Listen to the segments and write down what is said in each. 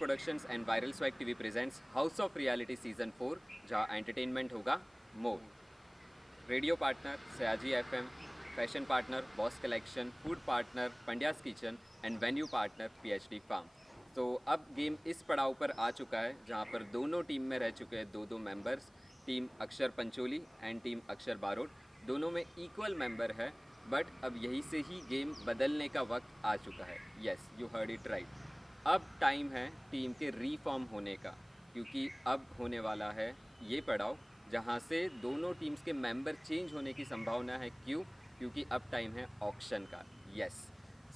Productions and viral swag TV presents house of reality season 4, जहां entertainment होगा more. Radio partner Sayaji FM, fashion partner boss collection, food partner Pandya's kitchen and venue partner PhD farm. तो अब game इस पड़ाव पर आ चुका है जहां पर दोनों टीम में रह चुके हैं दो दो members. Team Akshar Pancholi and team अक्षर बारोट दोनों में इक्वल मेंबर है, बट अब यहीं से ही गेम बदलने का वक्त आ चुका है। Yes, you heard it right. अब टाइम है टीम के रीफॉर्म होने का, क्योंकि अब होने वाला है ये पड़ाव जहाँ से दोनों टीम्स के मेंबर चेंज होने की संभावना है। क्यों? क्योंकि अब टाइम है ऑक्शन का। यस,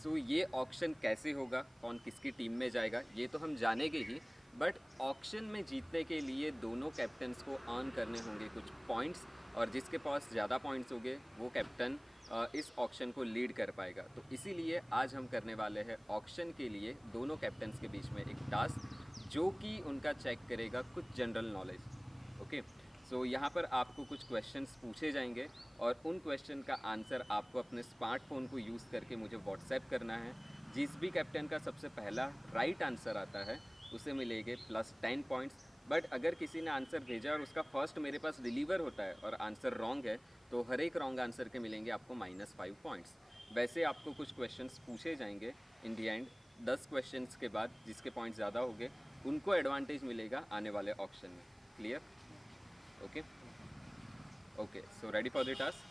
सो ये ऑक्शन कैसे होगा, कौन किसकी टीम में जाएगा, ये तो हम जानेंगे ही, बट ऑक्शन में जीतने के लिए दोनों कैप्टन्स को अर्न करने होंगे कुछ पॉइंट्स, और जिसके पास ज़्यादा पॉइंट्स होंगे वो कैप्टन इस ऑक्शन को लीड कर पाएगा। तो इसीलिए आज हम करने वाले हैं ऑक्शन के लिए दोनों कैप्टन्स के बीच में एक टास्क, जो कि उनका चेक करेगा कुछ जनरल नॉलेज। ओके, सो यहाँ पर आपको कुछ क्वेश्चंस पूछे जाएंगे और उन क्वेश्चन का आंसर आपको अपने स्मार्टफोन को यूज़ करके मुझे व्हाट्सएप करना है। जिस भी कैप्टन का सबसे पहला राइट आंसर आता है उसे मिलेंगे +10 पॉइंट्स। बट अगर किसी ने आंसर भेजा और उसका फर्स्ट मेरे पास डिलीवर होता है और आंसर रॉन्ग है, तो हर एक रॉन्ग आंसर के मिलेंगे आपको -5 पॉइंट्स। वैसे आपको कुछ क्वेश्चंस पूछे जाएंगे इन दी एंड। 10 क्वेश्चंस के बाद जिसके पॉइंट ज़्यादा होंगे उनको एडवांटेज मिलेगा आने वाले ऑक्शन में। Clear? Okay okay, so ready for the task?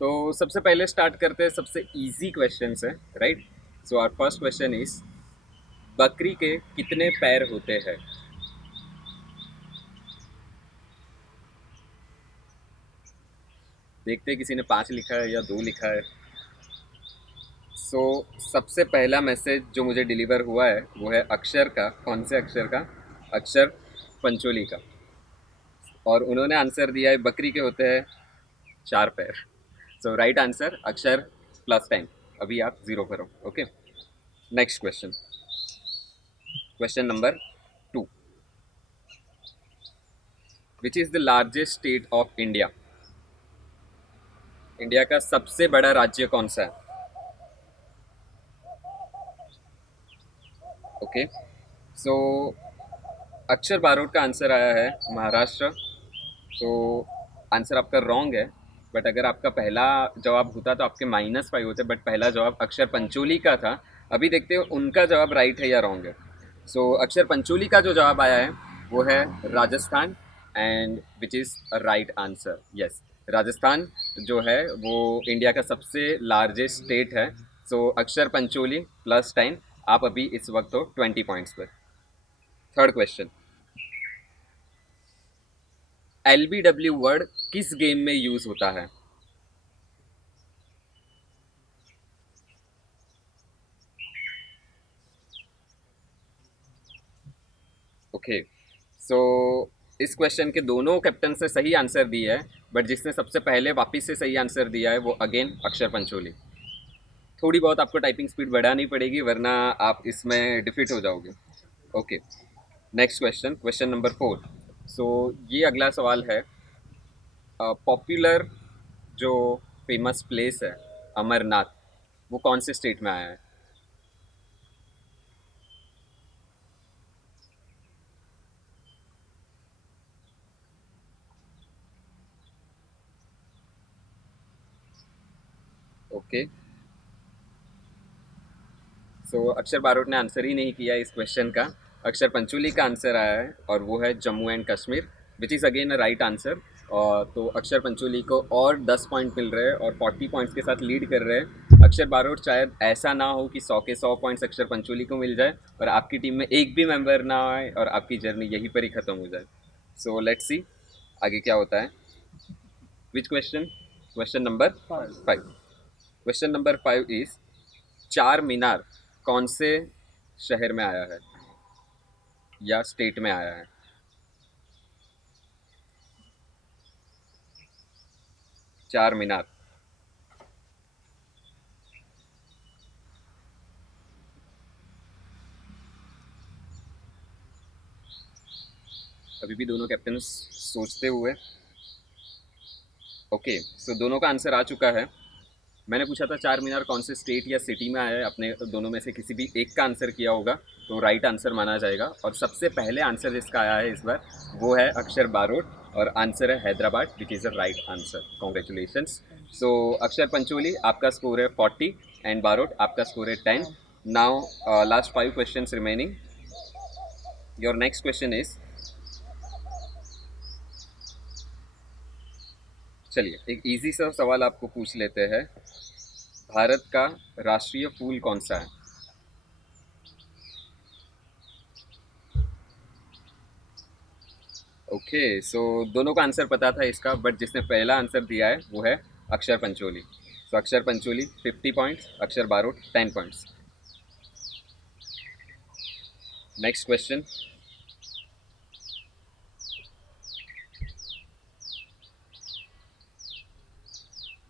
तो सबसे पहले स्टार्ट करते हैं सबसे इजी क्वेश्चन से, right? So our first question is, बकरी के कितने पैर होते हैं? देखते हैं किसी ने 5 लिखा है या 2 लिखा है। सो सबसे पहला मैसेज जो मुझे डिलीवर हुआ है वो है अक्षर का। कौन से अक्षर का? अक्षर पंचोली का। और उन्होंने आंसर दिया है बकरी के होते हैं 4 पैर। सो राइट आंसर अक्षर +10। अभी आप 0 पर हो। Okay, next question, question number 2। Which is the largest state of India? India का सबसे बड़ा राज्य कौन सा है? ओके, सो अक्षर बारोट का आंसर आया है महाराष्ट्र। सो आंसर आपका रॉन्ग है, बट अगर आपका पहला जवाब होता तो आपके -5 होते, बट पहला जवाब अक्षर पंचोली का था। अभी देखते हो उनका जवाब राइट है या रॉन्ग है। सो अक्षर पंचोली का जो जवाब आया है वो है Rajasthan, and which is a right answer. Yes, Rajasthan जो है वो इंडिया का सबसे लार्जेस्ट स्टेट है। सो अक्षर पंचोली +10। आप अभी इस वक्त हो 20 पॉइंट्स पर। थर्ड क्वेश्चन, LBW वर्ड किस गेम में यूज होता है? ओके, सो इस क्वेश्चन के दोनों कैप्टन ने सही आंसर दिया है, बट जिसने सबसे पहले वापस से सही आंसर दिया है वो अगेन अक्षर पंचोली। थोड़ी बहुत आपको टाइपिंग स्पीड बढ़ानी पड़ेगी, वरना आप इसमें डिफीट हो जाओगे। Okay, next question, question number 4। सो ये अगला सवाल है, पॉपुलर जो फेमस प्लेस है अमरनाथ, वो कौन से स्टेट में आया है? ओके, सो अक्षर बारोट ने आंसर ही नहीं किया इस क्वेश्चन का। अक्षर पंचोली का आंसर आया है और वो है Jammu and Kashmir, which is again a right answer. और तो अक्षर पंचोली को और 10 पॉइंट मिल रहे हैं और 40 पॉइंट्स के साथ लीड कर रहे हैं। अक्षर बारोट, शायद ऐसा ना हो कि 100 के 100 पॉइंट्स अक्षर पंचोली को मिल जाए और आपकी टीम में एक भी मेंबर ना आए और आपकी जर्नी यहीं पर ही ख़त्म हो जाए। सो लेट्स सी आगे क्या होता है। Which question? Question number 5. Question number 5 is Charminar कौन से शहर में आया है या स्टेट में आया है? चार मीनार अभी भी दोनों कैप्टन सोचते हुए. ओके, सो दोनों का आंसर आ चुका है. मैंने पूछा था चार मीनार कौन से स्टेट या सिटी में आया है, अपने दोनों में से किसी भी एक का आंसर किया होगा तो राइट आंसर माना जाएगा. और सबसे पहले आंसर जिसका आया है इस बार वो है अक्षर बारोट और आंसर है Hyderabad which is a right answer. Congratulations. So Akshar Pancholi आपका स्कोर है 40 एंड बारोट आपका स्कोर है 10. Now last 5 question remaining. Your next question is, चलिए एक इजी सा सवाल आपको पूछ लेते हैं. भारत का राष्ट्रीय फूल कौन सा है? ओके, सो दोनों का आंसर पता था इसका, बट जिसने पहला आंसर दिया है वो है अक्षर पंचोली. सो अक्षर पंचोली 50 पॉइंट्स, अक्षर बारोट 10 पॉइंट्स. Next question.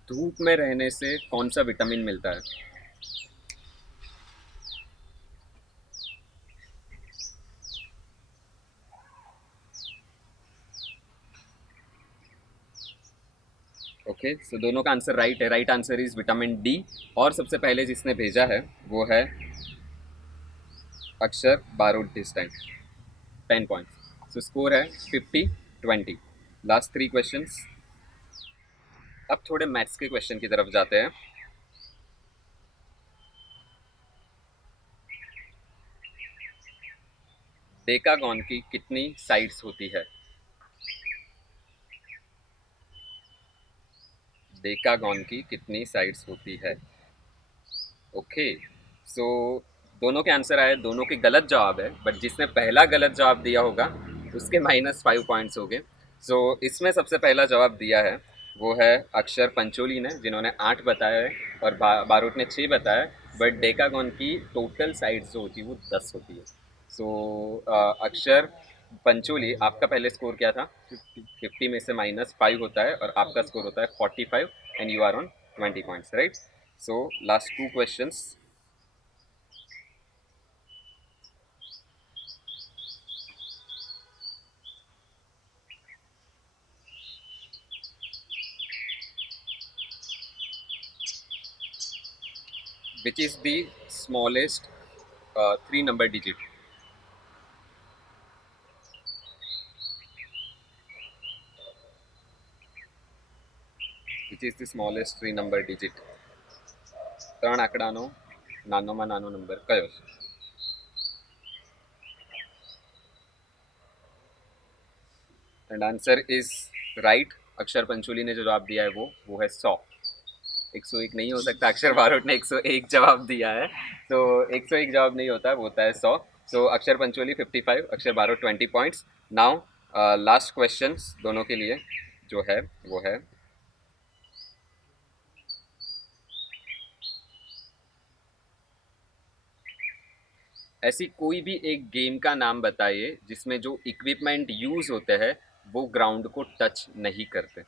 धूप में रहने से कौन सा विटामिन मिलता है? ओके, सो दोनों का आंसर राइट है. Right answer is vitamin D. और सबसे पहले जिसने भेजा है वो है अक्षर Barot this time. 10 points. So score है 50-20. Last 3 questions. अब थोड़े मैथ्स के क्वेश्चन की तरफ जाते हैं. डेकागॉन की कितनी साइड्स होती है? डेकागॉन की कितनी साइड्स होती है? ओके, सो दोनों के आंसर आए, दोनों के गलत जवाब है, बट जिसने पहला गलत जवाब दिया होगा उसके -5 पॉइंट्स हो गए. सो इसमें सबसे पहला जवाब दिया है वो है अक्षर पंचोली ने, जिन्होंने 8 बताया है और बारोट ने 6 बताया है. बट डेकागॉन की टोटल साइड्स जो होती है वो 10 होती है. सो अक्षर पंचोली आपका पहले स्कोर क्या था? 50 में से -5 होता है और आपका स्कोर होता है 45 and you are on 20 points, right? So last 2 questions. Which is the smallest 3 number digit? Which is the smallest 3 number digit? ત્રણ આંકડાનો નાનોમાં નાનો નંબર કયો છે? And answer is right. अक्षर पंचोली ने जो जवाब दिया है वो है 100. 101 नहीं हो सकता. अक्षर बारोट ने 101 जवाब दिया है, तो 101 जवाब नहीं होता, वो होता है 100. सो अक्षर पंचोली 55, अक्षर Barot 20 points. Now last question दोनों के लिए जो है वो है, ऐसी कोई भी एक गेम का नाम बताइए जिसमें जो इक्विपमेंट यूज होते हैं वो ग्राउंड को टच नहीं करते.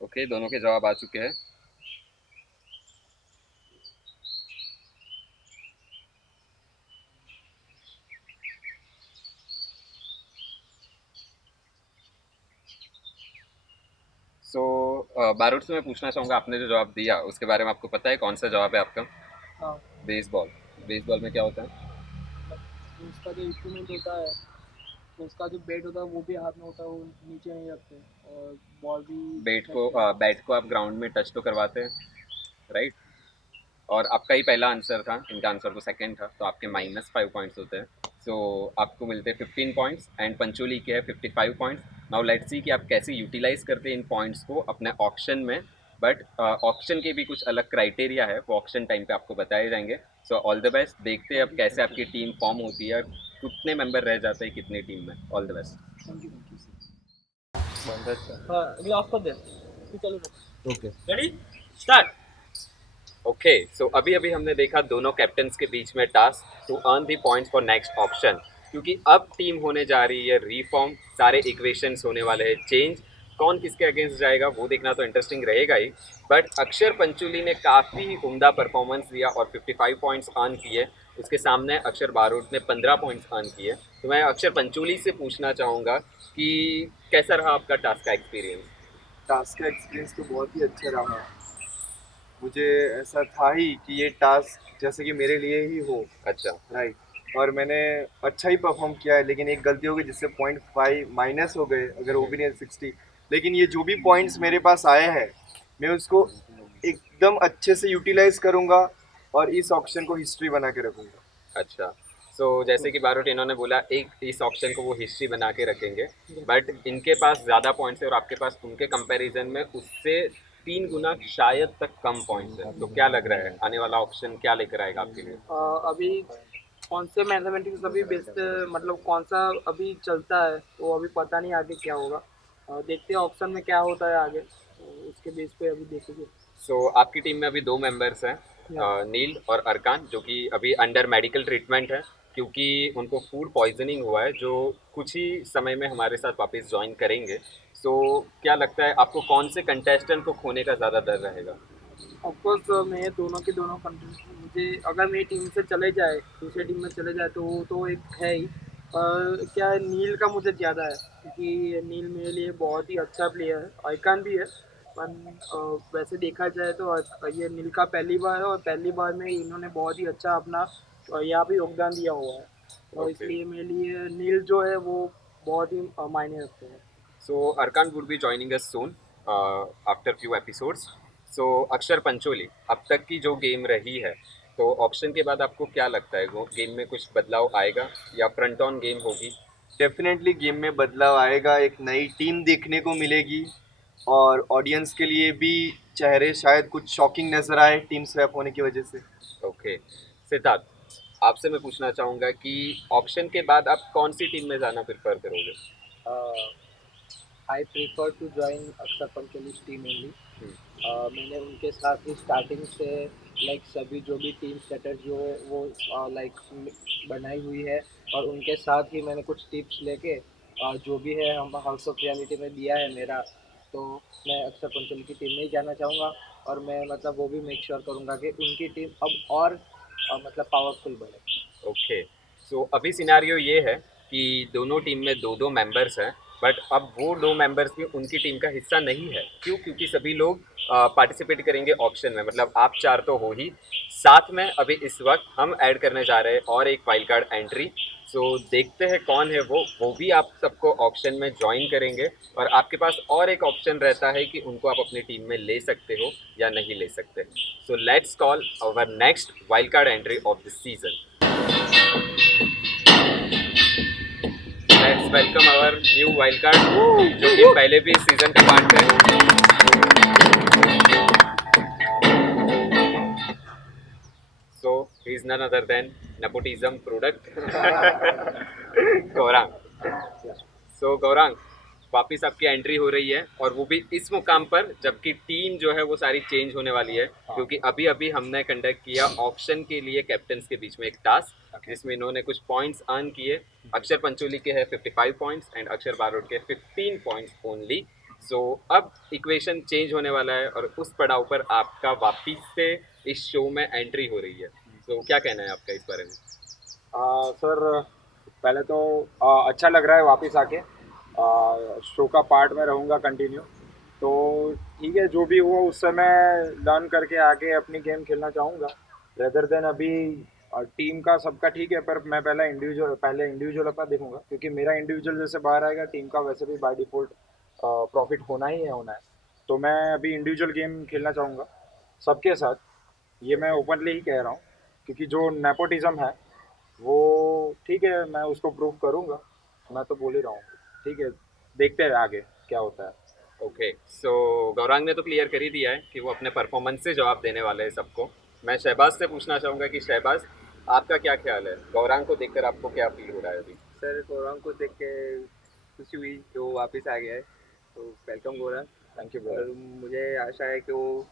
ओके, दोनों के जवाब आ चुके हैं. सो बारूद से मैं पूछना चाहूँगा, आपने जो जवाब दिया उसके बारे में आपको पता है कौन सा जवाब है आपका? हाँ, बेसबॉल. बेसबॉल में क्या होता है? तो उसका जो इंस्ट्रूमेंट होता है, तो उसका जो बैट होता है वो भी हाथ में होता है, वो नीचे नहीं रखते, और बॉल भी बैट रखते हैं। को आप ग्राउंड में टच तो करवाते हैं, राइट? और आपका ही पहला आंसर था, इनका आंसर तो सेकंड था, तो आपके -5 पॉइंट्स होते हैं। सो आपको मिलते हैं 15 पॉइंट्स एंड पंचोली के है 55 पॉइंट्स। नाउ लेट्स सी कि आप कैसे यूटिलाइज करते हैं इन पॉइंट्स को अपने ऑक्शन में। बट ऑक्शन के भी कुछ अलग क्राइटेरिया है, वो ऑक्शन टाइम पे आपको बताए जाएंगे। सो ऑल द बेस्ट, देखते हैं अब कैसे आपकी टीम फॉर्म होती है, कितने मेंबर रह जाते हैं कितनी टीम में। All the best. Thank you sir. Okay. हाँ अभी ऑफ कर दे फिर चलो। Ready? Start. ओके, सो अभी अभी हमने देखा दोनों कैप्टन्स के बीच में task to earn the points for next option, क्योंकि अब टीम होने जा रही है रीफॉर्म, सारे इक्वेशंस होने वाले हैं चेंज। कौन किसके अगेंस्ट जाएगा वो देखना तो इंटरेस्टिंग रहेगा ही। बट अक्षर पंचुली ने काफ़ी उम्दा परफॉर्मेंस दिया और 55 पॉइंट्स अर्न किए। उसके सामने अक्षर बारूद ने 15 पॉइंट्स अर्न किए। तो मैं अक्षर पंचुली से पूछना चाहूँगा कि कैसा रहा आपका टास्क का एक्सपीरियंस? टास्क का एक्सपीरियंस तो बहुत ही अच्छा रहा। मुझे ऐसा था ही कि ये टास्क जैसे कि मेरे लिए ही हो। अच्छा। राइट। और मैंने अच्छा ही परफॉर्म किया है, लेकिन एक गलती हो गई जिससे 0.5 माइनस हो गए, अगर वो भी नहीं 60। लेकिन ये जो भी पॉइंट्स मेरे पास आए हैं, मैं उसको एकदम अच्छे से यूटिलाइज करूँगा और इस ऑप्शन को हिस्ट्री बना के रखूँगा। अच्छा, सो जैसे कि बारोट इन्होंने बोला एक इस ऑप्शन को वो हिस्ट्री बना के रखेंगे, बट इनके पास ज़्यादा पॉइंट्स है और आपके पास उनके कंपैरिजन में उससे 3 गुना शायद तक कम पॉइंट्स है। तो क्या लग रहा है आने वाला ऑप्शन क्या लेकर आएगा आपके लिए? अभी कौन से मैथमेटिक्स अभी बेस्ट मतलब कौन सा अभी चलता है वो अभी पता नहीं आगे क्या होगा। देखते हैं ऑप्शन में क्या होता है आगे, उसके बेस पे अभी देखेंगे। सो आपकी टीम में अभी 2 मेंबर्स हैं, नील और अरकान, जो कि अभी अंडर मेडिकल ट्रीटमेंट है क्योंकि उनको फूड पॉइजनिंग हुआ है, जो कुछ ही समय में हमारे साथ वापस ज्वाइन करेंगे। सो क्या लगता है आपको कौन से कंटेस्टेंट को खोने का ज़्यादा डर रहेगा? ऑफकोर्स मैं दोनों के दोनों कंट्री, मुझे अगर मेरी टीम से चले जाए दूसरी टीम में चले जाए तो वो तो एक है ही। क्या है, नील का मुझे ज़्यादा है क्योंकि नील मेरे लिए बहुत ही अच्छा प्लेयर है, आइकन भी है। पर वैसे देखा जाए तो ये नील का पहली बार है और पहली बार में इन्होंने बहुत ही अच्छा अपना यहाँ पे योगदान दिया हुआ है। और Okay. इसलिए मेरे लिए नील जो है वो बहुत ही मायने रखते हैं। So Arkan would be joining us soon after few episodes. So अक्षर पंचोली, अब तक की जो गेम रही है, तो ऑप्शन के बाद आपको क्या लगता है वो गेम में कुछ बदलाव आएगा या फ्रंट ऑन गेम होगी? डेफिनेटली गेम में बदलाव आएगा, एक नई टीम देखने को मिलेगी और ऑडियंस के लिए भी चेहरे शायद कुछ शॉकिंग नज़र आए टीम स्वैप होने की वजह से। ओके, सिद्धार्थ, आपसे मैं पूछना चाहूँगा कि ऑप्शन के बाद आप कौन सी टीम में जाना प्रेफर करोगे? आई प्रीफर टू ज्वाइन अक्षर पंचोली's टीम ओनली। मैंने उनके साथ ही स्टार्टिंग से लाइक सभी जो भी टीम सेटर जो है वो लाइक बनाई हुई है और उनके साथ ही मैंने कुछ टिप्स लेके जो भी है हम हाउस ऑफ रियलिटी में दिया है मेरा, तो मैं अक्षर पंचोली की टीम में ही जाना चाहूँगा। और मैं मतलब वो भी मेक श्योर करूँगा कि उनकी टीम अब और मतलब पावरफुल बने। ओके, सो अभी सिनेरियो ये है कि दोनों टीम में दो दो मेंबर्स हैं, बट अब वो 2 मेंबर्स भी उनकी टीम का हिस्सा नहीं है। क्यों? क्योंकि सभी लोग पार्टिसिपेट करेंगे ऑप्शन में, मतलब आप 4 तो हो ही, साथ में अभी इस वक्त हम ऐड करने जा रहे हैं और एक वाइल्ड कार्ड एंट्री। सो देखते हैं कौन है वो भी आप सबको ऑप्शन में ज्वाइन करेंगे और आपके पास और एक ऑप्शन रहता है कि उनको आप अपनी टीम में ले सकते हो या नहीं ले सकते। So let's call our next wild card entry of this season. Let's welcome our new wild card, जो कि पहले भी इस सीजन का पार्ट है। So he is none other than nepotism product Gaurang. So Gaurang, वापिस आपकी एंट्री हो रही है और वो भी इस मुकाम पर जबकि टीम जो है वो सारी चेंज होने वाली है, क्योंकि अभी अभी हमने कंडक्ट किया ऑप्शन के लिए कैप्टन्स के बीच में एक टास्क जिसमें इन्होंने कुछ पॉइंट्स अर्न किए। अक्षर पंचोली के है 55 पॉइंट्स एंड अक्षर बारोट के 15 पॉइंट्स ओनली। सो अब इक्वेशन चेंज होने वाला है और उस पड़ाव पर आपका वापिस से इस शो में एंट्री हो रही है। सो क्या कहना है आपका इस बारे में? सर पहले तो अच्छा लग रहा है वापस आके, शो का पार्ट में रहूँगा कंटिन्यू। तो ठीक है, जो भी हुआ उससे मैं लर्न करके आगे अपनी गेम खेलना चाहूँगा रेदर देन अभी टीम का सबका ठीक है, पर मैं पहले इंडिविजुअल अपना देखूंगा, क्योंकि मेरा इंडिविजुअल जैसे बाहर आएगा टीम का वैसे भी बाय डिफ़ॉल्ट प्रॉफिट होना ही है होना है। तो मैं अभी इंडिविजुअल गेम खेलना चाहूँगा सबके साथ, ये मैं ओपनली ही कह रहा हूँ, क्योंकि जो नेपोटिज्म है वो ठीक है, मैं उसको प्रूव करूँगा, मैं तो बोल ही रहा हूँ। ठीक है, देखते हैं आगे क्या होता है। ओके, सो गौरांग ने तो क्लियर कर ही दिया है कि वो अपने परफॉर्मेंस से जवाब देने वाले हैं सबको। मैं शहबाज से पूछना चाहूँगा कि शहबाज, आपका क्या ख्याल है, गौरांग को देखकर आपको क्या फील हो रहा है अभी? सर गौरव को देख के खुशी हुई कि वो वापस आ गया है, तो वेलकम गौरव। थैंक यू और ब्रदर। मुझे आशा है कि वो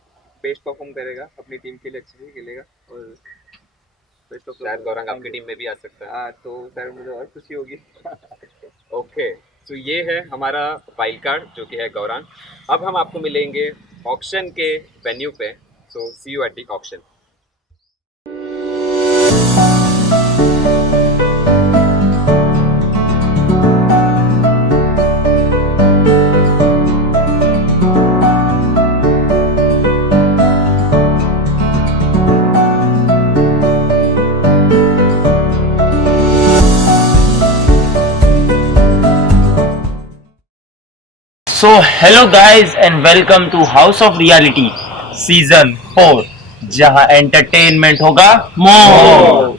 बेस्ट परफॉर्म करेगा, अपनी टीम के लिए अच्छे से खेलेगा और बेस्ट ऑफ शायद गौरांग Thank आपकी you. टीम में भी आ सकता है। हाँ, तो सर मुझे और खुशी होगी। ओके, तो ये है हमारा वाइल्ड कार्ड जो कि है गौरांग। अब हम आपको मिलेंगे ऑक्शन के वेन्यू पे, so see you at the auction. So hello guys and welcome to house of reality season 4, जहां एंटरटेनमेंट होगा मोर।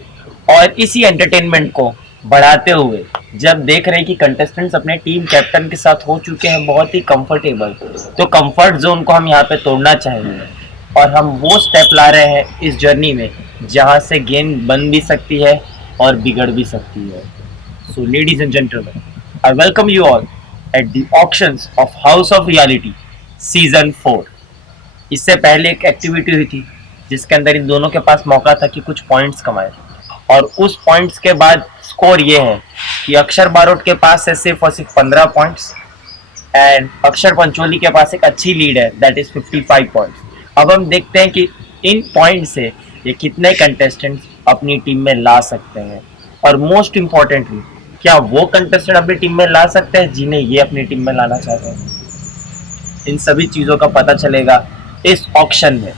और इसी एंटरटेनमेंट को बढ़ाते हुए जब देख रहे हैं कि कंटेस्टेंट्स अपने टीम कैप्टन के साथ हो चुके हैं बहुत ही कंफर्टेबल, तो कंफर्ट जोन को हम यहाँ पे तोड़ना चाहेंगे और हम वो स्टेप ला रहे हैं इस जर्नी में जहाँ से गेम बन भी सकती है और बिगड़ भी सकती है। So ladies and gentleman, I welcome you all at the auctions of house of reality season 4। इससे पहले एक एक्टिविटी हुई थी जिसके अंदर इन दोनों के पास मौका था कि कुछ पॉइंट्स कमाए, और उस पॉइंट्स के बाद स्कोर ये है कि अक्षर बारोट के पास है सिर्फ और सिर्फ 15 पॉइंट्स एंड अक्षर पंचोली के पास एक अच्छी लीड है, दैट इज 55 पॉइंट्स। अब हम देखते हैं कि इन पॉइंट से ये कितने कंटेस्टेंट्स अपनी टीम में ला सकते हैं, और मोस्ट इम्पॉर्टेंटली क्या वो कंटेस्टेंट अपनी टीम में ला सकते हैं जिन्हें ये अपनी टीम में लाना चाहते हैं। इन सभी चीज़ों का पता चलेगा इस ऑक्शन में,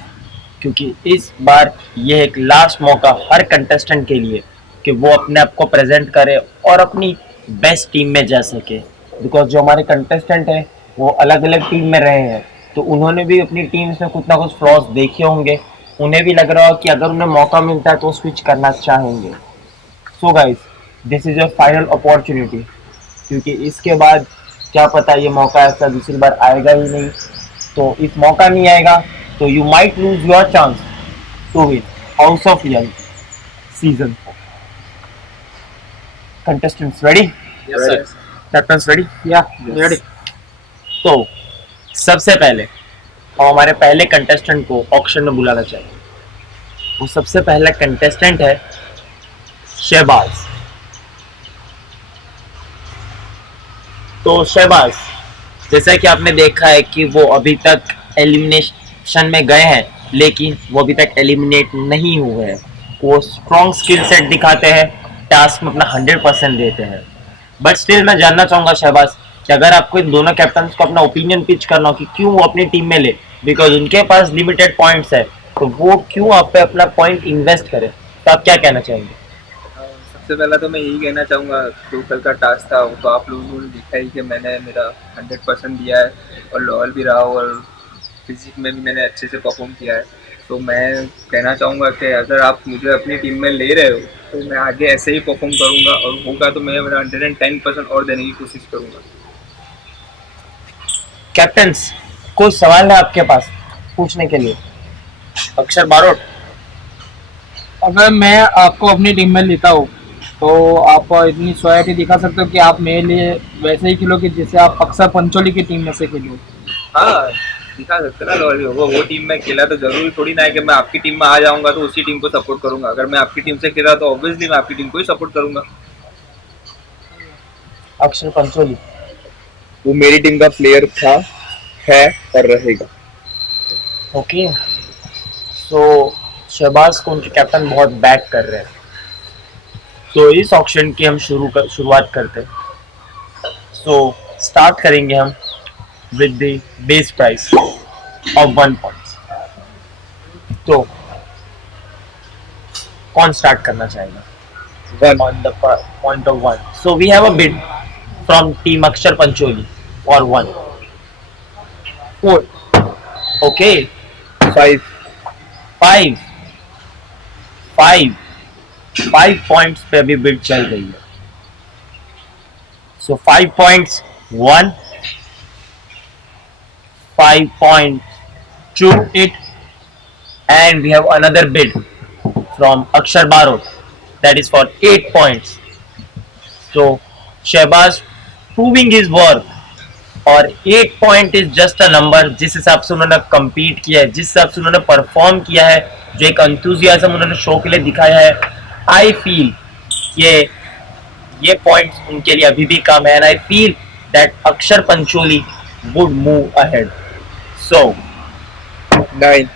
क्योंकि इस बार ये एक लास्ट मौका हर कंटेस्टेंट के लिए कि वो अपने आप को प्रेजेंट करे और अपनी बेस्ट टीम में जा सके। बिकॉज जो हमारे कंटेस्टेंट हैं वो अलग अलग टीम में रहे हैं, तो उन्होंने भी अपनी टीम्स में कुछ ना कुछ फ्लॉज देखे होंगे, उन्हें भी लग रहा हो कि अगर उन्हें मौका मिलता है तो स्विच करना चाहेंगे। So guys, this is your final opportunity, क्योंकि इसके बाद क्या पता ये मौका ऐसा दूसरी बार आएगा ही नहीं। तो इस मौका नहीं आएगा तो you might lose your chance to win House of reality season 4। Contestants ready? Yes sir. Captains ready? Yeah ready. तो सबसे पहले हम हमारे पहले कंटेस्टेंट को ऑक्शन में बुलाना चाहिए। वो सबसे पहला कंटेस्टेंट है शहबाज। तो शहबाज, जैसा कि आपने देखा है कि वो अभी तक एलिमिनेशन में गए हैं, लेकिन वो अभी तक एलिमिनेट नहीं हुए हैं। वो स्ट्रॉन्ग स्किल सेट दिखाते हैं, टास्क में अपना 100% देते हैं। बट स्टिल मैं जानना चाहूँगा शहबाज कि अगर आपको इन दोनों कैप्टन को अपना ओपिनियन पिच करना हो कि क्यों वो अपनी टीम में ले, बिकॉज उनके पास लिमिटेड पॉइंट्स है, तो वो क्यों आप पे अपना पॉइंट इन्वेस्ट करे, तो आप क्या कहना चाहेंगे? सबसे पहला तो मैं यही कहना चाहूँगा, जो कल का टास्क था वो तो आप लोगों ने देखा ही कि मैंने मेरा 100% दिया है और लॉयल भी रहा और फिजिक में भी मैंने अच्छे से परफॉर्म किया है। तो मैं कहना चाहूँगा कि अगर आप मुझे अपनी टीम में ले रहे हो तो मैं आगे ऐसे ही परफॉर्म करूँगा, और होगा तो मैं मेरा 110% और देने की कोशिश करूँगा। कैप्टन्स, कोई सवाल है आपके पास पूछने के लिए? अक्षर बारोट। अगर मैं आपको अपनी टीम में लेता हूँ तो आप इतनी स्वैटी दिखा सकते हो कि आप मेरे लिए वैसे ही खेलोगे जैसे आप अक्सर पंचोली की टीम में से खेलो। हाँ, दिखा सकते ना लॉयल, वो टीम में खेला तो जरूरी थोड़ी ना है कि मैं आपकी टीम में आ जाऊँगा तो उसी टीम को सपोर्ट करूँगा। अगर मैं आपकी टीम से खेला तो ऑब्वियसली मैं आपकी टीम को ही सपोर्ट करूँगा। अक्षर पंचोली। वो मेरी टीम का प्लेयर था, है और रहेगा। ओके, सो शहबाज को उनके कैप्टन बहुत बैक कर रहे हैं, तो इस ऑक्शन की हम शुरुआत करते हैं। सो स्टार्ट करेंगे हम with the base price of 1 point. तो कौन स्टार्ट करना चाहेगा? 1 on the point of 1. So we have a bid from team Akshar Pancholi for 1. 4, Okay, 5 5. Five points पे अभी बिड चल रही है. सो 5 points 1, 5 points 2 it, and we have another bid from Akshar Barot that is for 8 points. So Shehbaz proving his worth, और 8 point is just a number. जिस हिसाब से उन्होंने compete किया है, जिस हिसाब से उन्होंने परफॉर्म किया है, जो एक enthusiasm उन्होंने शो के लिए दिखाया है, आई फील ये पॉइंट्स उनके लिए अभी भी कम है, एंड आई फील दैट अक्षर Pancholi would move ahead. So 9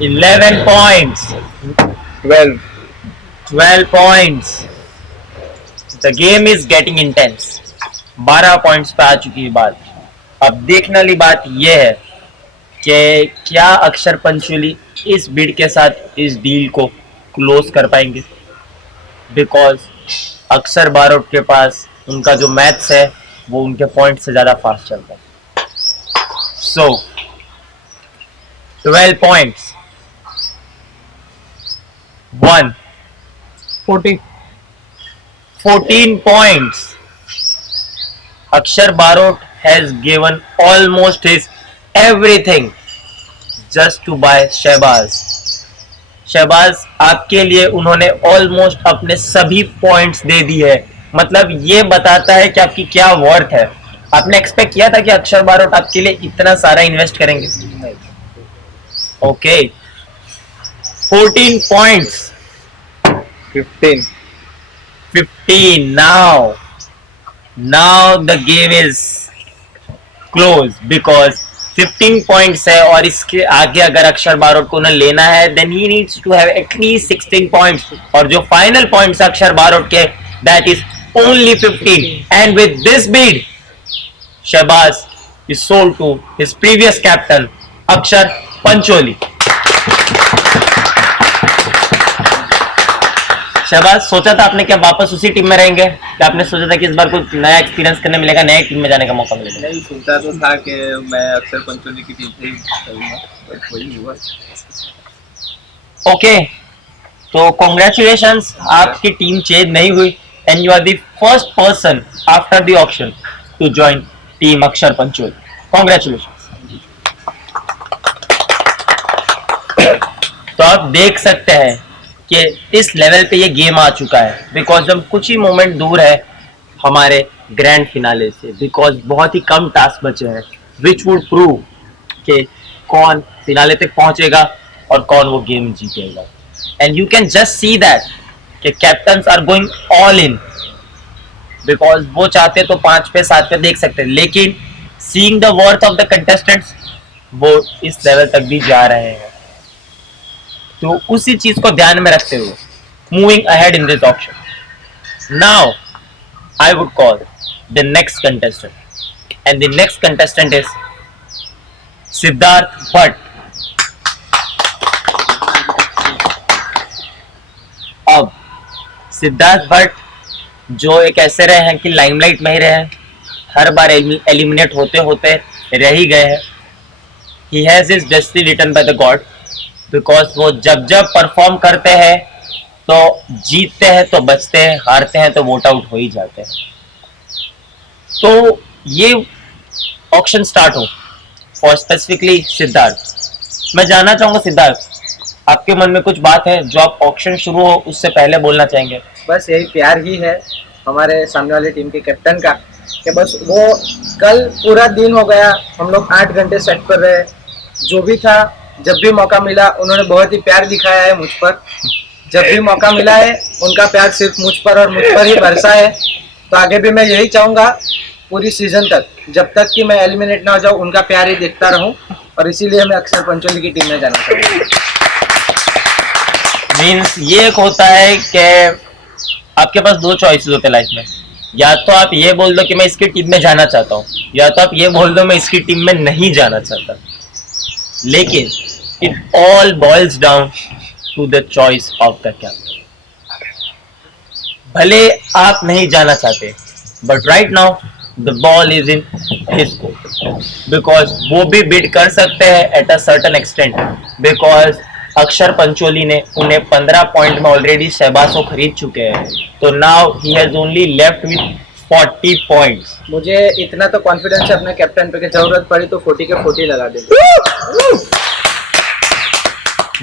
11 points, 12 points. The game is getting intense. 12 points पे आ चुकी है बात. अब देखने वाली बात यह है कि क्या अक्षर पंचोली इस बिड के साथ इस डील को क्लोज कर पाएंगे, बिकॉज अक्षर बारोट के पास उनका जो मैथ्स है वो उनके पॉइंट से ज्यादा फास्ट चलता है. सो 12 points 1 14 points. Akshar Barot has given almost his everything just to buy Shehbaz. Shehbaz, आपके लिए उन्होंने ऑलमोस्ट अपने सभी पॉइंट्स दे दिए है. मतलब ये बताता है कि आपकी क्या वर्थ है. आपने एक्सपेक्ट किया था कि अक्षर बारोट आपके लिए इतना सारा इन्वेस्ट करेंगे? Okay. 14 points 15. Now the game is close because 15 points है, और इसके आगे अगर अक्षर बारोट को न लेना है then he needs to have at least 16 points, और जो final points अक्षर बारोट के that is only 15, and with this bid Shehbaz is sold to his previous captain अक्षर पंचोली. शहबाज, सोचा था आपने क्या वापस उसी टीम में रहेंगे, क्या आपने सोचा था कि इस बार कुछ नया एक्सपीरियंस करने मिलेगा, नए टीम में जाने का मौका मिलेगा? नहीं, सोचा तो था कि मैं अक्षर पंचोली की टीम से ही करूंगा, बट वही हुआ. ओके, तो कॉन्ग्रेचुलेशंस, आपकी टीम चेंज नहीं हुई and you are the first person after the auction to join team Akshar Pancholi. Congratulations. तो आप देख सकते हैं कि इस लेवल पे ये गेम आ चुका है, बिकॉज हम कुछ ही मोमेंट दूर है हमारे ग्रैंड फिनाले से, बिकॉज बहुत ही कम टास्क बचे हैं विच वुड प्रूव कि कौन फिनाले तक पहुंचेगा और कौन वो गेम जीतेगा. And you can just see that कि captains are going all in, because वो चाहते तो 5 पे 7 पे देख सकते हैं, लेकिन seeing the worth of the contestants वो इस लेवल तक भी जा रहे हैं. तो उसी चीज को ध्यान में रखते हुए moving ahead in this option, now I would call the next contestant, and the next contestant is Siddharth Bhatt. अब सिद्धार्थ भट्ट जो एक ऐसे रहे हैं कि लाइमलाइट में ही रहे हैं, हर बार एलिमिनेट होते होते रह ही गए हैं. He has his destiny written by the God, because वो जब परफॉर्म करते हैं तो जीतते हैं तो बचते हैं, हारते हैं तो वोट आउट हो ही जाते हैं. तो ये ऑक्शन स्टार्ट हो फॉर स्पेसिफिकली सिद्धार्थ. मैं जानना चाहूंगा सिद्धार्थ, आपके मन में कुछ बात है जो आप ऑक्शन शुरू हो उससे पहले बोलना चाहेंगे? बस यही प्यार ही है हमारे सामने वाली टीम के कैप्टन का, कि बस वो कल पूरा दिन हो गया, हम लोग 8 घंटे सेट पर रहे, जो भी था जब भी मौका मिला उन्होंने बहुत ही प्यार दिखाया है मुझ पर. जब भी मौका मिला है उनका प्यार सिर्फ मुझ पर और मुझ पर ही बरसा है. तो आगे भी मैं यही चाहूँगा पूरी सीजन तक, जब तक कि मैं एलिमिनेट ना हो जाऊँ, उनका प्यार ही देखता रहूँ, और इसीलिए मैं अक्षर पंचोली की टीम में जाना चाहूँगा. मीन्स ये एक होता है कि आपके पास 2 चॉइसेस होते हैं लाइफ में, या तो आप ये बोल दो कि मैं इसकी टीम में जाना चाहता हूँ, या तो आप ये बोल दो मैं इसकी टीम में नहीं जाना चाहता. लेकिन it all boils down to the choice of the captain. भले आप नहीं जाना चाहते, but right now the ball is in his court. Because वो भी बिड कर सकते हैं at a certain extent, because Akshar Pancholi ने उन्हें 15 पॉइंट में ऑलरेडी शहबाज को खरीद चुके हैं, तो now he has only left with 40 points. मुझे इतना तो कॉन्फिडेंस है अपने कैप्टन पे कि जरूरत पड़ी तो 40 के 40 लगा देंगे।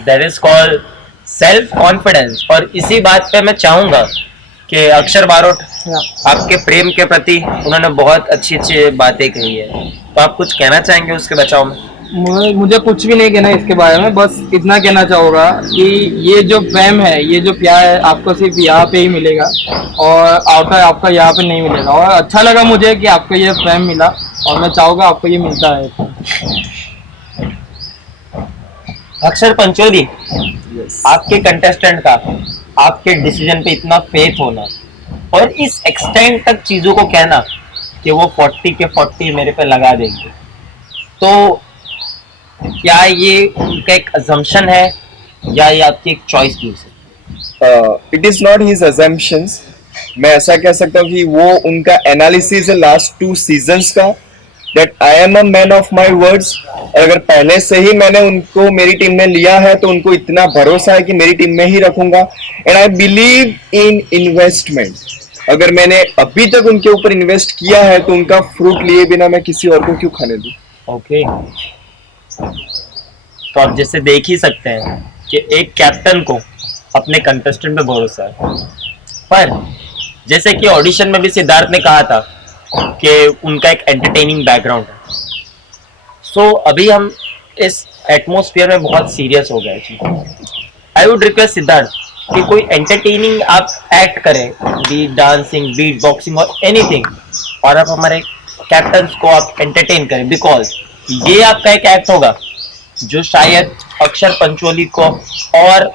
That is called self confidence. और इसी बात पे मैं चाहूंगा कि अक्षर बारोट, आपके प्रेम के प्रति उन्होंने बहुत अच्छी अच्छी बातें कही है, तो आप कुछ कहना चाहेंगे उसके बचाव में? मुझे कुछ भी नहीं कहना इसके बारे में, बस इतना कहना चाहूँगा कि ये जो प्रेम है, ये जो प्यार है, आपको सिर्फ यहाँ पे ही मिलेगा और आपका यहाँ पे नहीं मिलेगा। और अच्छा लगा मुझे कि आपको ये प्रेम मिला और मैं चाहूँगा आपको ये मिलता है। अक्षर पंचोली, आपके कंटेस्टेंट का आपके डिसीजन पे इतना फेथ होना और इस एक्सटेंट तक चीजों को कहना कि वो 40 के 40 मेरे पे लगा देंगे, तो क्या ये उनका एक अजम्पशन है या ये आपकी एक चॉइस थी? It is not his assumptions, मैं ऐसा कह सकता हूँ कि वो उनका एनालिसिस है लास्ट 2 सीजन्स का, that I am a man of my words. अगर पहले से ही मैंने उनको मेरी टीम में लिया है तो उनको इतना भरोसा है कि मेरी टीम में ही रखूंगा। And I believe in investment. अगर मैंने अभी तक उनके ऊपर इन्वेस्ट किया है तो उनका फ्रूट लिए बिना मैं किसी और को क्यों खाने दूं? ओके, तो आप जैसे देख ही सकते हैं कि एक कैप्टन को अपने कंटेस्टेंट पे भरोसा है, पर जैसे कि ऑडिशन में भी सिद्धार्थ ने कहा था कि उनका एक एंटरटेनिंग बैकग्राउंड है, सो अभी हम इस एटमॉस्फेयर में बहुत सीरियस हो गए जी। आई वुड रिक्वेस्ट सिद्धार्थ कि कोई एंटरटेनिंग आप एक्ट करें, बी डांसिंग, बीट बॉक्सिंग और एनीथिंग, और आप हमारे कैप्टन को आप एंटरटेन करें, बिकॉज ये आपका एक एक्ट होगा जो शायद अक्षर पंचोली को और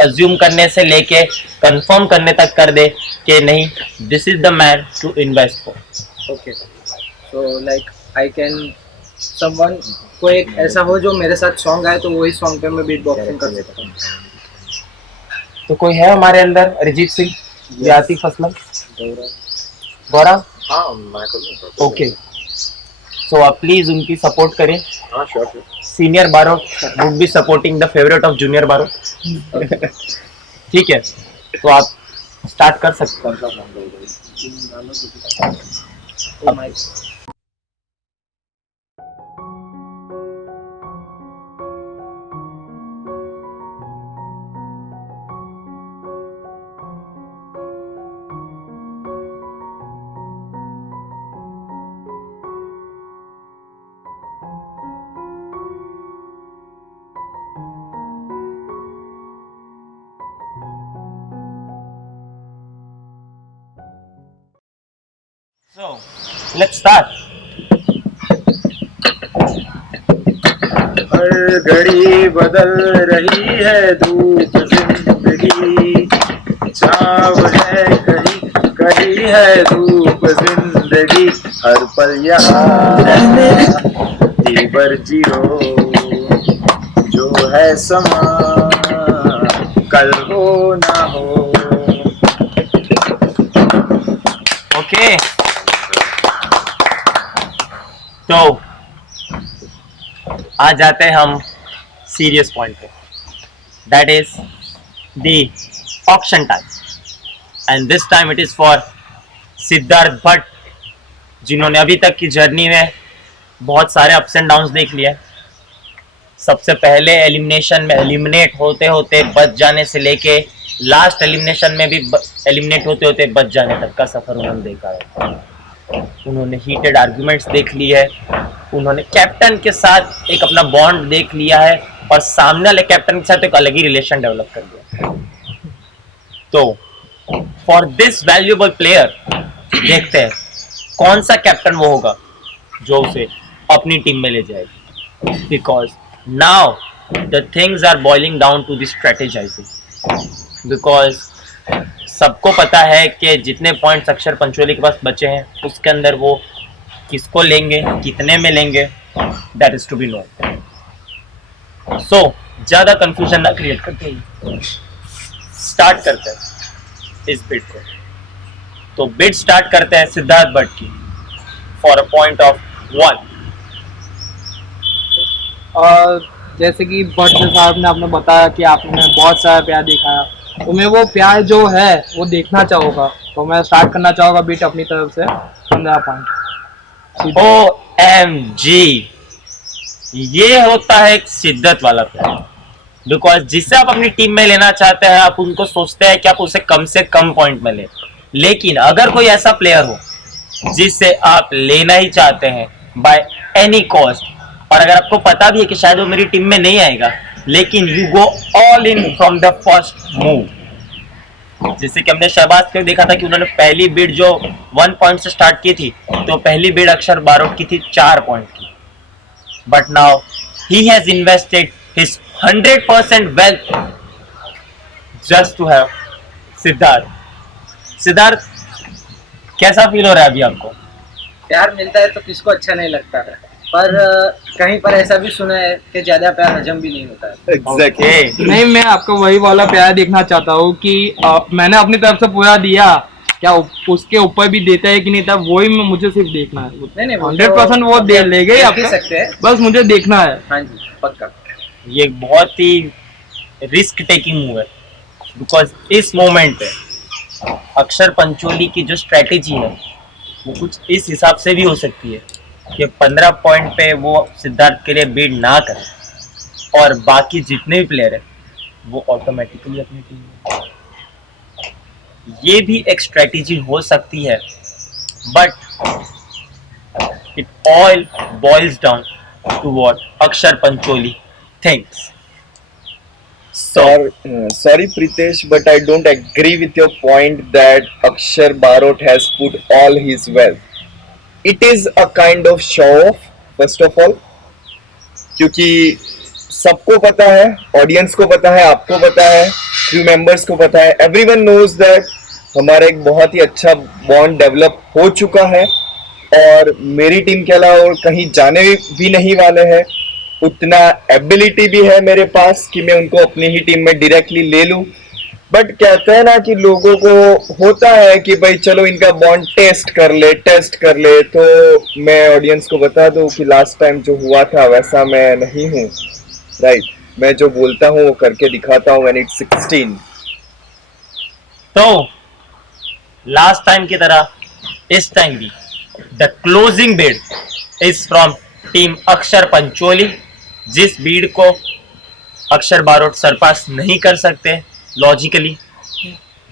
अज्यूम करने से लेके कंफर्म करने तक कर दे कि नहीं, this is the man to invest for. Okay, so like I can someone, कोई एक ऐसा हो जो मेरे साथ सॉन्ग आए तो वही सॉन्ग पे मैं बीट बॉक्सिंग कर सकता हूँ। तो कोई है हमारे अंदर? अरिजीत सिंह या आतिफ असलम? गौरव? हाँ, मैं करूँगा। ओके, सो आप प्लीज उनकी सपोर्ट करें। हाँ, sure. Senior Barot would be supporting the favourite of junior Barot. ठीक है, तो आप स्टार्ट कर सकते हैं। So, let's start. हर घड़ी बदल रही है धूप जिंदगी, छाव है कहीं कहीं है धूप जिंदगी, हर पल यहाँ दीवर जियो, जो है समा कल हो ना हो। ओके, तो आ जाते हैं हम सीरियस पॉइंट पे, that is the auction time, and this time it is for Siddharth Bhatt, जिन्होंने अभी तक की जर्नी में बहुत सारे अप्स एंड डाउन्स देख लिया। सबसे पहले एलिमिनेशन में एलिमिनेट होते होते बच जाने से लेके लास्ट एलिमिनेशन में भी एलिमिनेट होते होते बच जाने तक का सफर उन्होंने देखा है। उन्होंने हीटेड आर्गुमेंट्स देख ली है, उन्होंने कैप्टन के साथ एक अपना बॉन्ड देख लिया है और सामने वाले कैप्टन के साथ एक अलग ही रिलेशन डेवलप कर दिया। तो फॉर दिस वैल्यूएबल प्लेयर देखते हैं कौन सा कैप्टन वो होगा जो उसे अपनी टीम में ले जाएगी, because now the things are boiling down to the strategizing, because सबको पता है कि जितने पॉइंट्स अक्षर पंचोली के पास बचे हैं उसके अंदर वो किसको लेंगे, कितने में लेंगे, that is to be known. So ज़्यादा कंफ्यूजन ना क्रिएट करते ही स्टार्ट करते हैं इस बिड को। तो बिड स्टार्ट करते हैं सिद्धार्थ भट्ट की फॉर अ पॉइंट ऑफ 1 और जैसे कि भट्ट साहब ने आपने बताया कि आपने बहुत सारा प्यार दिखाया, तो मैं वो प्यार जो है वो देखना चाहूँगा। तो मैं स्टार्ट करना चाहूँगा बीट अपनी तरफ से 15 पॉइंट। OMG, ये होता है एक शिद्दत वाला प्यार। बिकॉज जिसे आप अपनी टीम में लेना चाहते हैं, आप उनको सोचते हैं कि आप उसे कम से कम पॉइंट में ले। लेकिन अगर कोई ऐसा प्लेयर हो जिसे आप लेना ही चाहते हैं बाय एनी कॉस्ट, और अगर आपको पता भी है कि शायद वो मेरी टीम में नहीं आएगा, लेकिन you go all in from the first move. जैसे कि हमने शहबाज को देखा था कि उन्होंने पहली बिड जो 1 पॉइंट से स्टार्ट की थी, तो पहली बिड अक्षर बारोट की थी 4 पॉइंट की। But now he has invested his 100% wealth just to have Siddharth. Siddharth, कैसा फील हो रहा है अभी आपको? प्यार मिलता है तो किसको अच्छा नहीं लगता है, पर कहीं पर ऐसा भी सुना है कि ज्यादा प्यार हजम भी नहीं होता है। एग्जैक्टली। नहीं, मैं आपको वही वाला प्यार देखना चाहता हूँ कि मैंने अपनी तरफ से पूरा दिया, क्या उसके ऊपर भी देता है कि नहीं था, वही मुझे सिर्फ देखना है। नहीं, वो 100% वो दे लेंगे देख ही आपका, सकते हैं। बस मुझे देखना है। हाँ जी, पक्का। ये एक बहुत ही रिस्क टेकिंग मूव है, बिकॉज इस मोमेंट पे अक्षर पंचोली की जो स्ट्रेटेजी है वो कुछ इस हिसाब से भी हो सकती है कि 15 पॉइंट पे वो सिद्धार्थ के लिए बीड ना करे और बाकी जितने भी प्लेयर है वो ऑटोमेटिकली अपनी टीम में। ये भी एक स्ट्रेटेजी हो सकती है, but it all boils down to what Akshar Pancholi thinks. Sorry, Pritesh, but I don't agree with your point that Akshar Barot has put all his wealth. It is a kind of show off, first of all, क्योंकि सबको पता है, audience को पता है, आपको पता है, क्रू मेंबर्स को पता है, एवरीवन नोज दैट हमारा एक बहुत ही अच्छा बॉन्ड डेवलप हो चुका है और मेरी टीम के अलावा और कहीं जाने भी नहीं वाले हैं। उतना एबिलिटी भी है मेरे पास कि मैं उनको अपनी ही टीम में डायरेक्टली ले लूं। बट कहते हैं ना कि लोगों को होता है कि भाई चलो इनका बॉन्ड टेस्ट कर ले, तो मैं ऑडियंस को बता दूं कि लास्ट टाइम जो हुआ था वैसा मैं नहीं हूं। राइट, मैं जो बोलता हूं वो करके दिखाता हूं, एंड इट्स 16। तो लास्ट टाइम की तरह इस टाइम भी the closing bid is from team Akshar Pancholi, जिस बीड को अक्षर बारोट सरपास नहीं कर सकते लॉजिकली,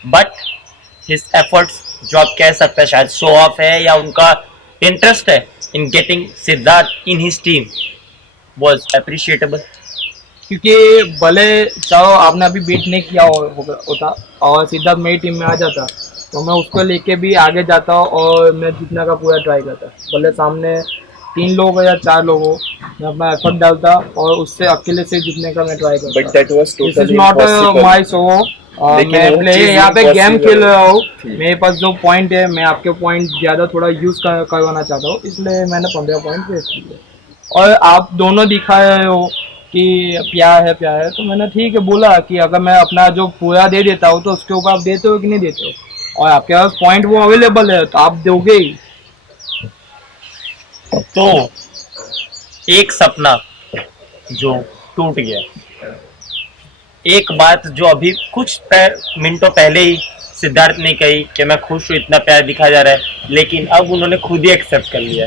बट हिज एफर्ट्स, जो आप कह सकते हैं शायद शो ऑफ है या उनका इंटरेस्ट है in getting Siddharth in his team, was appreciable. क्योंकि भले चाहो आपने अभी बीट नहीं किया होता और सिद्धार्थ मेरी टीम में आ जाता, तो मैं उसको लेके भी आगे जाता और मैं जीतने का पूरा ट्राई करता। भले सामने 3 लोग या 4 लोग हो, मैं अपना एफर्ट डालता और उससे अकेले से जीतने का मैं ट्राई करता। But that was this is totally not my show. मैं वो प्ले चीज़ यहाँ पे गेम impossible खेल रहा हूँ, थी। मेरे पास जो पॉइंट है मैं आपके पॉइंट ज़्यादा थोड़ा यूज़ करवाना चाहता हूँ, इसलिए मैंने 15 पॉइंट वेस्ट किए। और आप दोनों दिखा रहे हो कि प्यार है, तो मैंने ठीक है बोला कि अगर मैं अपना जो पूरा दे देता हूँ तो उसके ऊपर आप देते हो कि नहीं देते हो, और आपके पास पॉइंट वो अवेलेबल है तो आप दोगे ही। तो एक सपना जो टूट गया, एक बात जो अभी कुछ मिनटों पहले ही सिद्धार्थ ने कही कि मैं खुश हूँ, इतना प्यार दिखा जा रहा है, लेकिन अब उन्होंने खुद ही एक्सेप्ट कर लिया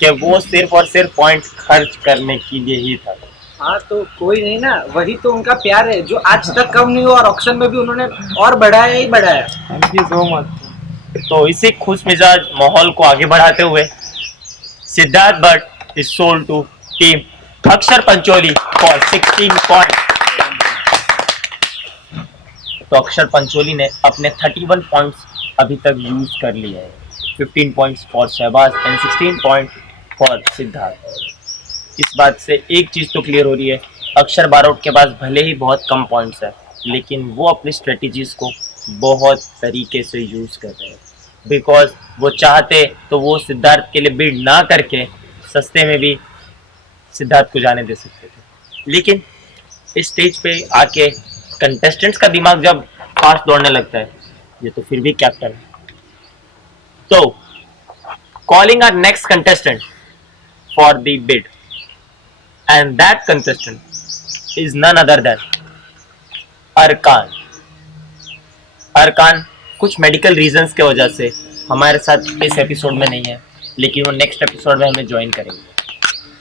कि वो सिर्फ और सिर्फ पॉइंट खर्च करने के लिए ही था। हाँ, तो कोई नहीं ना, वही तो उनका प्यार है जो आज तक कम नहीं हुआ और ऑक्शन में भी उन्होंने और बढ़ाया ही बढ़ाया। Thank you so much. तो इसी खुश मिजाज माहौल को आगे बढ़ाते हुए Siddharth Bhatt is sold to team Akshar Pancholi for 16 point. तो अक्षर पंचोली ने अपने 31 पॉइंट्स अभी तक यूज कर लिए हैं, 15 points for Shahbaz and 16 point for Siddharth. इस बात से एक चीज़ तो क्लियर हो रही है, अक्षर बारोट के पास भले ही बहुत कम पॉइंट्स है, लेकिन वो अपनी स्ट्रेटजीज को बहुत तरीके से यूज कर रहे हैं। बिकॉज वो चाहते तो वो सिद्धार्थ के लिए बिड ना करके सस्ते में भी सिद्धार्थ को जाने दे सकते थे, लेकिन इस स्टेज पे आके कंटेस्टेंट्स का दिमाग जब फास्ट दौड़ने लगता है, ये तो फिर भी कैप्टन है। तो calling our next contestant for the bid and that contestant is none other than अरकान। अरकान कुछ मेडिकल रीजंस के वजह से हमारे साथ इस एपिसोड में नहीं है, लेकिन वो नेक्स्ट एपिसोड में हमें ज्वाइन करेंगे।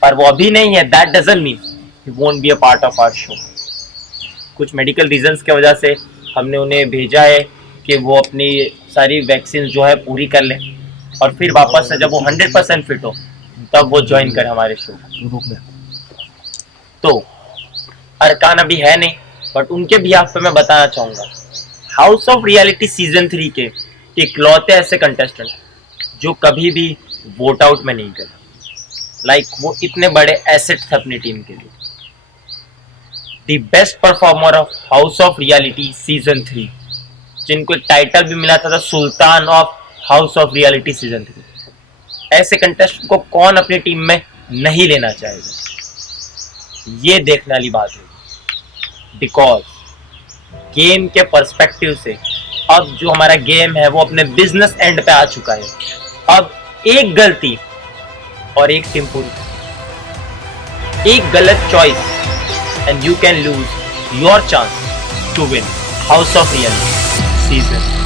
पर वो अभी नहीं है, that doesn't mean he won't be a part of our show. कुछ मेडिकल रीजंस के वजह से हमने उन्हें भेजा है कि वो अपनी सारी वैक्सीन जो है पूरी कर लें और फिर वापस से जब वो 100% फिट हो तब वो ज्वाइन करे हमारे शो। तो अरकान अभी है नहीं, बट उनके भी आप पे मैं बताना चाहूँगा, हाउस ऑफ रियलिटी सीजन 3 के इकलौते ऐसे कंटेस्टेंट जो कभी भी वोट आउट में नहीं गए। लाइक वो इतने बड़े एसेट थे अपनी टीम के लिए। The best performer of house of reality season 3, जिनको एक टाइटल भी मिला था sultan of house of reality season 3। ऐसे कंटेस्टेंट को कौन अपनी टीम में नहीं लेना चाहेगा, ये देखने वाली बात है। बिकॉज गेम के पर्सपेक्टिव से अब जो हमारा गेम है वो अपने बिजनेस एंड पे आ चुका है। अब एक गलती और एक टीम पूरी, एक गलत choice and you can lose your chance to win House of reality season